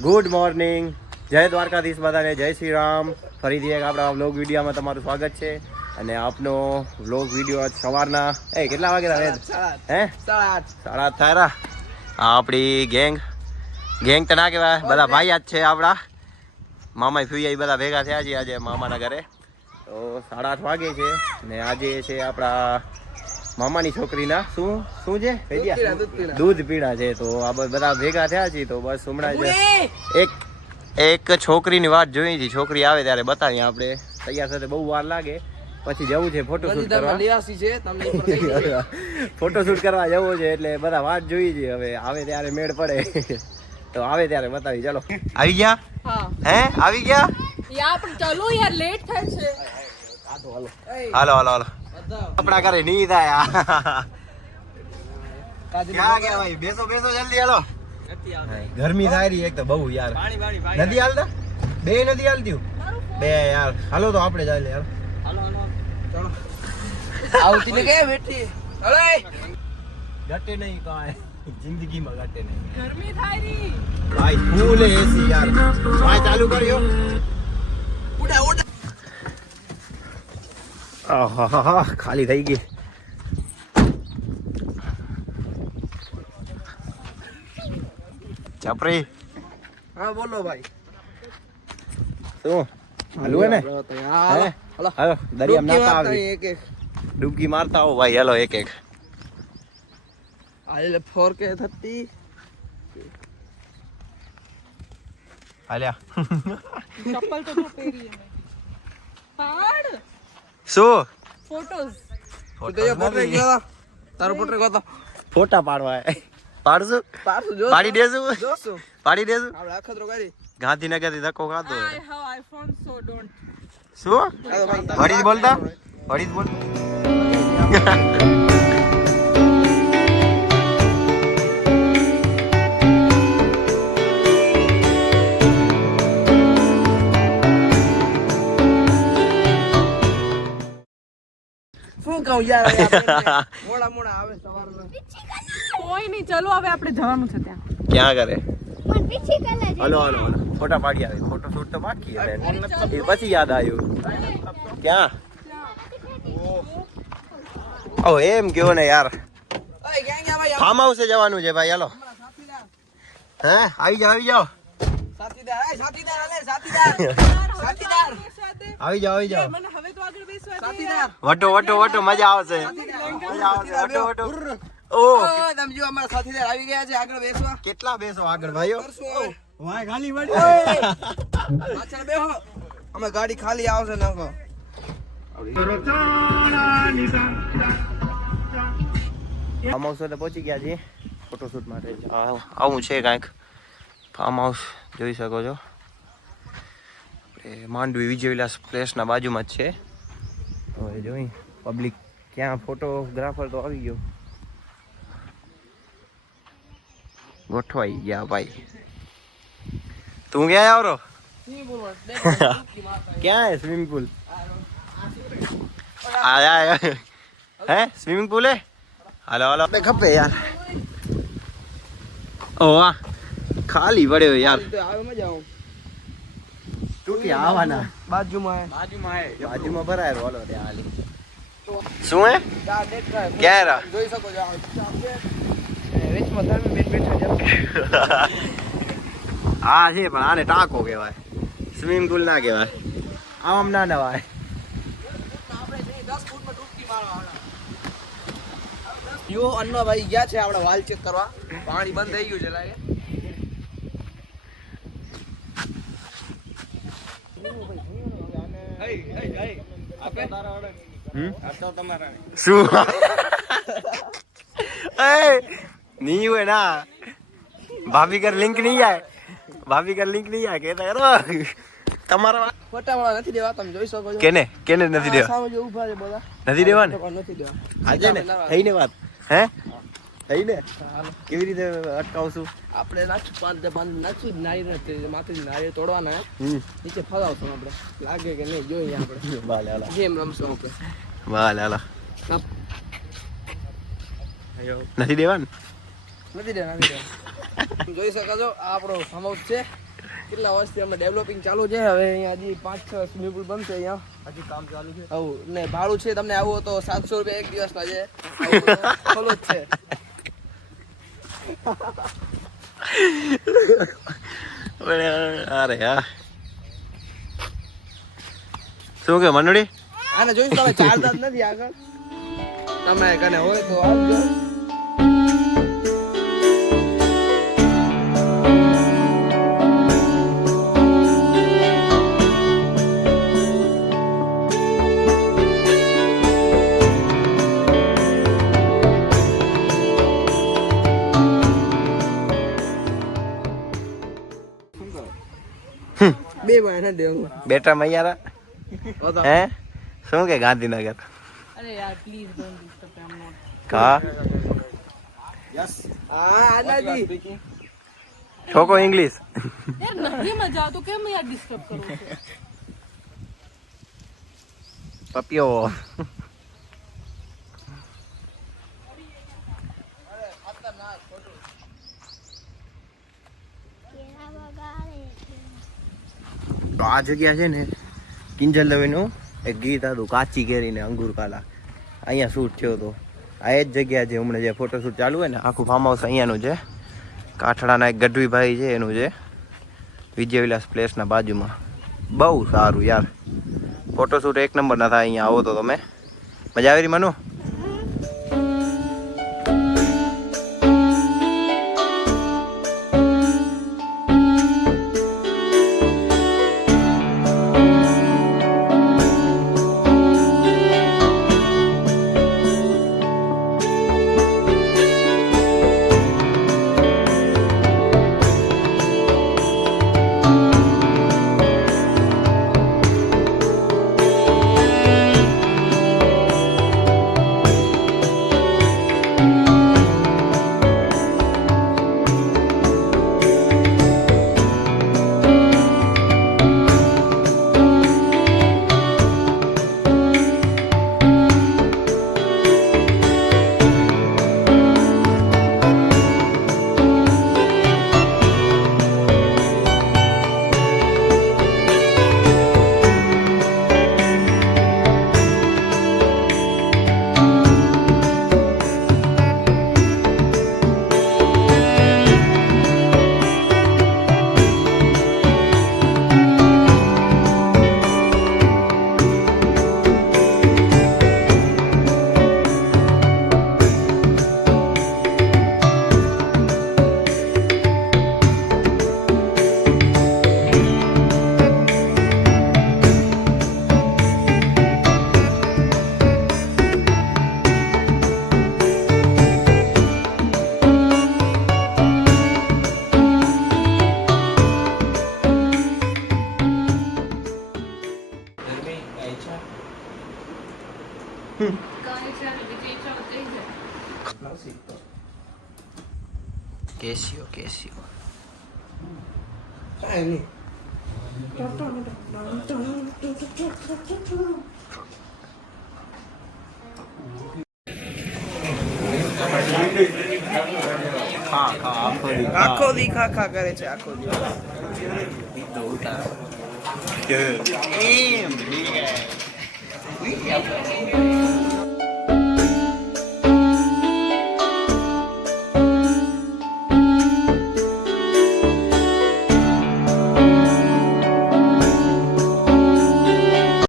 Good morning જય દ્વારકાધીશ બધાને જય શ્રી રામ. ફરીથી એક આપણા વ્લોગ વિડીયોમાં તમારું સ્વાગત છે. અને આપનો વ્લોગ વીડિયો આજ સવારના એ કેટલા વાગે હે? સાડા આઠ. થાયરા આ આપણી ગેંગ. ગેંગ તો ના કહેવાય બધા ભાઈ જ છે આપણા. મામા ફુઈ બધા ભેગા થયા છે આજે મામાના ઘરે. તો સાડા આઠ વાગે છે. ને આજે છે આપણા મામાની છોકરીના? શું? શું છે? દૂધ પીણા. છે તો આ બધા ભેગા થયા છે તો બસ હમણાં જ એક એક છોકરીની વાત જોઈ હતી છોકરી આવે ત્યારે બતાવીએ આપણે. તૈયાર સાથે બહુ વાર લાગે. પછી જવું છે ફોટો શૂટ કરવા. નિવાસી છે તમને એ પણ કહી દઈએ. ફોટો શૂટ કરવા જવું છે એટલે બધા વાત જોઈ છે. હવે આવે ત્યારે મેળ પડે. તો આવે ત્યારે બતાવી ચલો. આવી ગયા? હે. આવી ગયા? યાર પણ ચલો યાર લેટ થાય છે. હાલો હાલો. હાલો બતાવો. કપડા ઘરે નહીં થાય ક્યાં ગયા ભાઈ? બેસો બેસો જલ્દી હાલો. ગરમી થાય રહી એક તો બહુ યાર. પાણી પાણી પાણી. નથી હાલતા? બે નથી હાલતી? બે યાર. હાલો તો આપણે જાય યાર હાલો. હાલો ચલો. આવતી ને કે બેઠી? અરે! ઘટે નહીં કાંઈ. જિંદગીમાં ઘટે નહીં. ગરમી થાય રહી. ભાઈ ફૂલ એસી યાર. ભાઈ ચાલુ કર્યો. ઉડા ઉડા આહાહા, ખાલી થઈ ગઈ ચપરી હા બોલો ભાઈ શું હાલવું હે ને હાલો હે? હાલો હાલો દરિયામાં નાતા ડૂબકી આવી મારતા એક એક ડૂબકી મારતા આવો ભાઈ હાલો એક એક હાલે ફોર કે થતી હાલ્યા ચપ્પલ તો જો પહેરી અમે પાડ શું? ગયો. તારો પોટરે ગયો તો. ફોટા પાડવા. પાડશું? પાછું જો પાડી દેશું? જોશું. પાડી દેશું? આપણે અખતરો કરી. ગાંધીનગરથી ધક્કો ખાતો I have iPhone so don't શું? બોલતા? બોલ. કહું યાર મોડા મોડા આવે સવારના કોઈ નહીં ચલો હવે આપણે જવાનું છે ત્યાં. ક્યાં કરે? હલો હલો ફોટા પાડી આવે. ફોટો શૂટ તો બાકી એ પછી યાદ આવ્યું. ક્યાં? ઓ એમ કયો ને યાર. ફાર્મ હાઉસે જવાનું છે ભાઈ હાલો. હે? આવી જાઓ આવી જાઓ. સાથીદાર સાથીદાર સાથીદાર સાથીદાર આવી જાઓ આવી જાઓ. વટો વટો વટો મજા આવશે. મજા આવશે. વટો વટો. ઓ ઓ તમે જો અમારા સાથીદાર આવી ગયા છે આગળ બેસવા. કેટલા બેસો આગળ ભાઈઓ? વાય ખાલી પાછળ બેહો. અમે ગાડી ખાલી આવશે નાખો ફાર્મ હાઉસ પહોંચી ગયા છીએ. ફોટોશૂટ માટે. આવું છે કાંઈક. ફાર્મ હાઉસ જોઈ શકો છો. આપણે માંડવી વિજયવિલાસ પ્લેસના બાજુમાં જ છે. હવે જોઈ. પબ્લિક ક્યાં ફોટોગ્રાફર તો આવી ગયો. ગોઠવાઈ ગયા ભાઈ. તું ક્યાં આવરો ક્યાં હે સ્વિમિંગ પુલ આયા. હે? સ્વિમિંગ પુલ હે હાલો હાલો. ખપે યાર. ઓ વાહ ખાલી પડ્યો યાર. આવે મજા આવું. તૂટી આવવાના. બાજુમાં બાજુમાં બાજુમાં ભરાય રોલો ત્યાં હાલી શું હે? ક્યાં રા? જોઈ શકો છો. હા છે. પણ આને ટાંકો કહેવાય. સ્વિમિંગ પુલ ના કહેવાય. આમ ના નવાય. આપણે જઈ 10 ફૂટમાં ડૂબકી મારવા યો અન્નભાઈ ગયા છે આપણે વાલ ચેક કરવા. પાણી બંધ થઈ ગયું છે લાગે. શું? એ નહીં હોય ના. ભાભી કર લિંક નહીં આય. ભાભી કર લિંક નહીં આય કેતા કરો. તમારા ફોટા વાળા નથી દેવા તમે જોઈ શકો છો. કેને? કેને નથી દેવા? સામે જે ઊભા છે બધા. નથી દેવાને? ને નથી દેવા. આજે ને થઈને વાત. હે? થઈને કેવી રીતે અટકાવશું આપણે નાખશું પાંચ પાંચ નાખશું નારી નથી માથેથી નારી તોડવાના નીચે ફલાવશું આપણે. લાગે કે નહીં જોઈએ આપણે. વાલે હાલા ગેમ રમશું આપણે. વાલે હાલા નથી દેવાનું? નથી દેવા નથી દેવા. જોઈ શકો છો આ આપણો સમોસ છે. કેટલા વર્ષથી અમે ડેવલપિંગ ચાલુ છે. હવે અહીંયા હજી પાંચ છ સ્વિમિંગ પુલ બનશે અહીંયા. હજી કામ ચાલુ છે. આવું ને ભાડું છે તમને આવું તો સાતસો રૂપિયા એક દિવસના છે. ખોલો જ છે. અરે યાર શું કે મંડળી? આને જોઈશું તમે ચાર જ નથી આગળ. તમે કને હોય તો આવજો બેટા મૈયારા? હે? શું કે ગાંધીનગર? અરે યાર please don't disturb I am not કા હા આનાથી છોકો ઇંગ્લિશ. યાર નથી મજા તો કેમ યાર ડિસ્ટર્બ કરો છો? પપિયો. તો આ જગ્યા છે ને, કિંજલ દવેનું એક ગીત હતું, કાચી કેરીને અંગુર કાલા. અહીંયા શૂટ થયો હતો આ એ જ જગ્યા છે હમણાં જે ફોટોશૂટ ચાલુ હોય ને, આખું ફાર્મ હાઉસ અહીંયાનું છે. કાઠડાના એક ગઢવીભાઈ છે, એનું છે. વિજય વિલાસ પ્લેસના બાજુમાં. બહુ સારું યાર. ફોટોશૂટ એક નંબર ના થાય, અહીંયા આવો તો તમે. મજા આવી રહી મનુ? ખા ખા આખો દી ખા. આખો દી ખા ખા કરે છે આખો દી તો ઉતાર કે એમ ઠીક હે